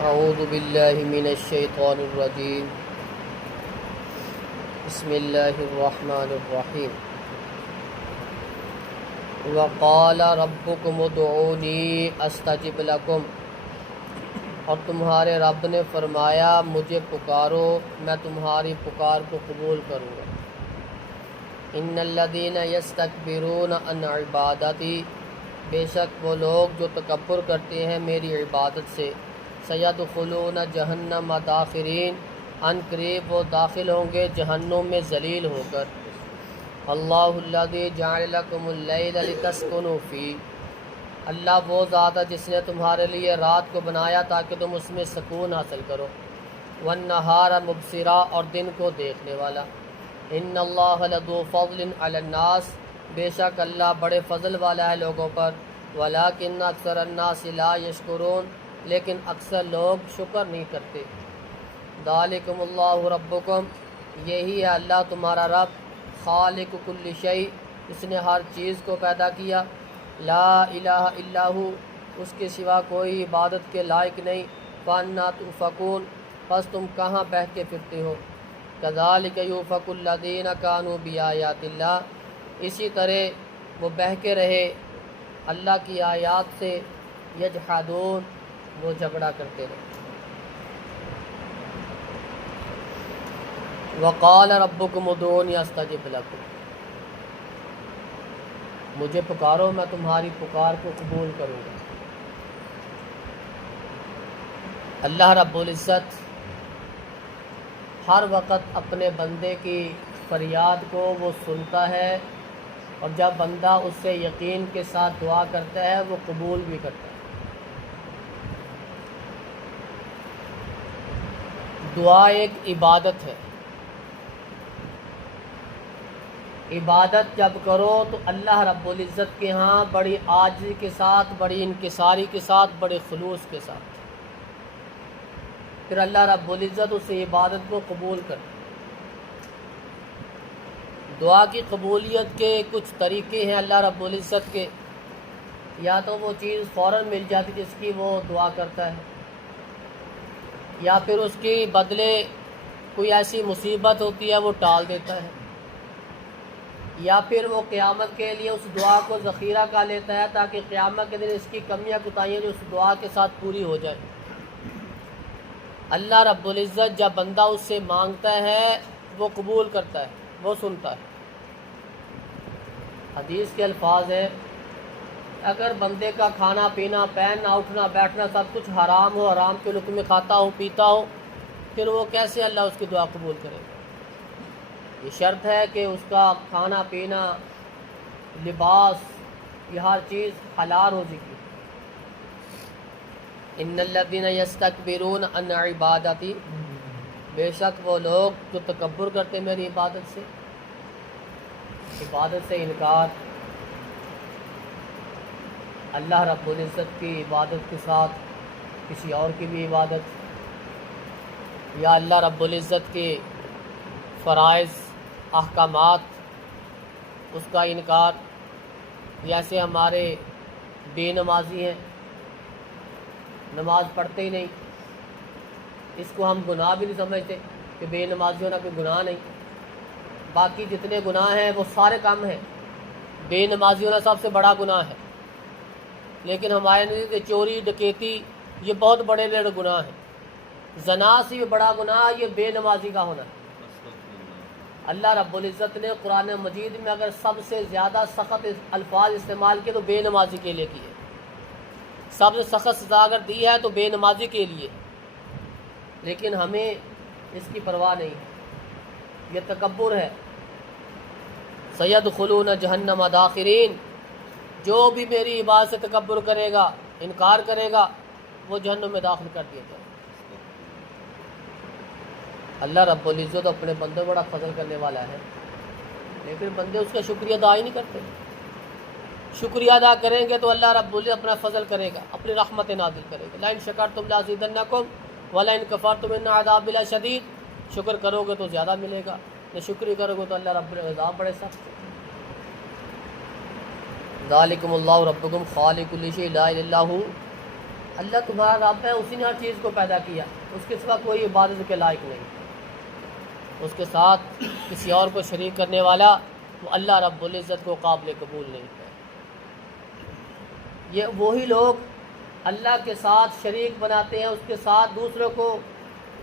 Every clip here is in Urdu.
اعوذ باللہ من الشیطان الرجیم بسم اللہ الرحمن الرحیم وقال ربکم ادعونی استجب لکم، اور تمہارے رب نے فرمایا مجھے پکارو میں تمہاری پکار کو قبول کروں گا۔ ان الذین یستکبرون عن عبادتی، بے شک وہ لوگ جو تکبر کرتے ہیں میری عبادت سے، سیدخلون جہنم داخرین، ان قریب وہ داخل ہوں گے جہنم میں ذلیل ہو کر۔ اللہ الذی جعل لکم اللیل لتسکنوا فیہ، اللہ وہ ذات ہے جس نے تمہارے لیے رات کو بنایا تاکہ تم اس میں سکون حاصل کرو، والنہار مبصرا، اور دن کو دیکھنے والا۔ ان اللہ لذو فضل علی الناس، بے شک اللہ بڑے فضل والا ہے لوگوں پر، ولکن اکثر الناس لا یشکرون، لیکن اکثر لوگ شکر نہیں کرتے۔ ذالکم اللہ ربکم، یہی ہے اللہ تمہارا رب، خالق کل شیء، اس نے ہر چیز کو پیدا کیا، لا الہ الا ہو، اس کے سوا کوئی عبادت کے لائق نہیں، فانا تؤفکون، پس تم کہاں بہکے پھرتے ہو۔ کذالک یؤفک الذین کانوا بآیات اللہ، اسی طرح وہ بہکے رہے اللہ کی آیات سے، یجحدون، وہ جھگڑا کرتے رہے۔ وقال ربکم ادعونی استجب لکم، مجھے پکارو میں تمہاری پکار کو قبول کروں گا۔ اللہ رب العزت ہر وقت اپنے بندے کی فریاد کو وہ سنتا ہے، اور جب بندہ اس سے یقین کے ساتھ دعا کرتا ہے وہ قبول بھی کرتا ہے۔ دعا ایک عبادت ہے، عبادت جب کرو تو اللہ رب العزت کے ہاں بڑی عاجزی کے ساتھ، بڑی انکساری کے ساتھ، بڑے خلوص کے ساتھ، پھر اللہ رب العزت اس عبادت کو قبول کرتا ہے۔ دعا کی قبولیت کے کچھ طریقے ہیں اللہ رب العزت کے، یا تو وہ چیز فوراً مل جاتی جس کی وہ دعا کرتا ہے، یا پھر اس کی بدلے کوئی ایسی مصیبت ہوتی ہے وہ ٹال دیتا ہے، یا پھر وہ قیامت کے لیے اس دعا کو ذخیرہ کا لیتا ہے تاکہ قیامت کے دن اس کی کمیاں کوتاہیاں جو اس دعا کے ساتھ پوری ہو جائیں۔ اللہ رب العزت جب بندہ اس سے مانگتا ہے وہ قبول کرتا ہے، وہ سنتا ہے۔ حدیث کے الفاظ ہیں، اگر بندے کا کھانا پینا، پہننا، اٹھنا بیٹھنا سب کچھ حرام ہو، حرام کے لقمے کھاتا ہو، پیتا ہو، پھر وہ کیسے اللہ اس کی دعا قبول کرے گا؟ یہ شرط ہے کہ اس کا کھانا پینا، لباس، یہ ہر چیز حلال ہو چکی۔ ان الذین یستکبرون عن عبادتی، بے شک وہ لوگ جو تکبر کرتے میری عبادت سے، عبادت سے انکار، اللہ رب العزت کی عبادت کے ساتھ کسی اور کی بھی عبادت، یا اللہ رب العزت کے فرائض احکامات اس کا انکار، جیسے ہمارے بے نمازی ہیں، نماز پڑھتے ہی نہیں، اس کو ہم گناہ بھی نہیں سمجھتے کہ بے نمازی ہونا کوئی گناہ نہیں، باقی جتنے گناہ ہیں وہ سارے کم ہیں، بے نمازی ہونا سب سے بڑا گناہ ہے، لیکن ہمارے نزدیک چوری ڈکیتی یہ بہت بڑے بڑے گناہ ہیں، زنا سے بھی بڑا گناہ یہ بے نمازی کا ہونا ہے۔ اللہ رب العزت نے قرآن مجید میں اگر سب سے زیادہ سخت الفاظ استعمال کیے تو بے نمازی کے لیے کیے، سب سے سخت سزا اگر دی ہے تو بے نمازی کے لیے، لیکن ہمیں اس کی پرواہ نہیں ہے، یہ تکبر ہے۔ سیدخلون جہنم داخرین، جو بھی میری عبادت سے تکبر کرے گا، انکار کرے گا، وہ جہنم میں داخل کر دیا جائے۔ اللہ رب العزت اپنے بندوں بڑا فضل کرنے والا ہے، لیکن بندے اس کا شکریہ ادا ہی نہیں کرتے۔ شکریہ ادا کریں گے تو اللہ رب العزت اپنا فضل کرے گا، اپنی رحمت نازل کرے گا۔ لئن شکرتم لازیدنکم ولئن کفرتم ان عذاب لشدید، شکر کرو گے تو زیادہ ملے گا، نہ شکر کرو گے تو اللہ رب العزت بڑے سخت۔ ذالکم اللہ ربکم خالق کل شیء لا الہ الا ہو، اللہ تمہارا رب ہے، اسی نے ہر چیز کو پیدا کیا، اس کے سوا کوئی عبادت کے لائق نہیں، اس کے ساتھ کسی اور کو شریک کرنے والا وہ اللہ رب العزت کو قابل قبول نہیں ہے۔ یہ وہی لوگ اللہ کے ساتھ شریک بناتے ہیں، اس کے ساتھ دوسروں کو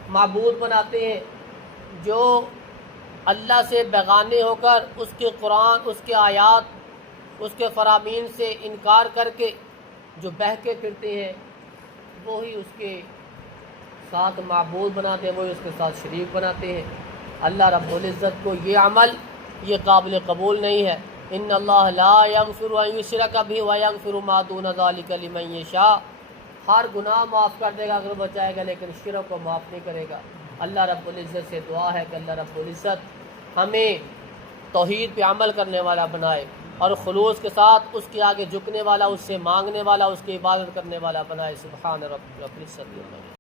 معبود بناتے ہیں، جو اللہ سے بیگانے ہو کر اس کے قرآن، اس کے آیات، اس کے فرامین سے انکار کر کے جو بہکے پھرتے ہیں، وہی اس کے ساتھ معبود بناتے ہیں، وہی اس کے ساتھ شریک بناتے ہیں۔ اللہ رب العزت کو یہ عمل یہ قابل قبول نہیں ہے۔ ان اللہ لا یغفر ان یشرک بہ ویغفر ما دون ذلک لمن یشاء، ہر گناہ معاف کر دے گا اگر بچائے گا، لیکن شرک کو معاف نہیں کرے گا۔ اللہ رب العزت سے دعا ہے کہ اللہ رب العزت ہمیں توحید پہ عمل کرنے والا بنائے اور خلوص کے ساتھ اس کے آگے جھکنے والا، اس سے مانگنے والا، اس کی عبادت کرنے والا بنائے۔ سبحان رب العزت۔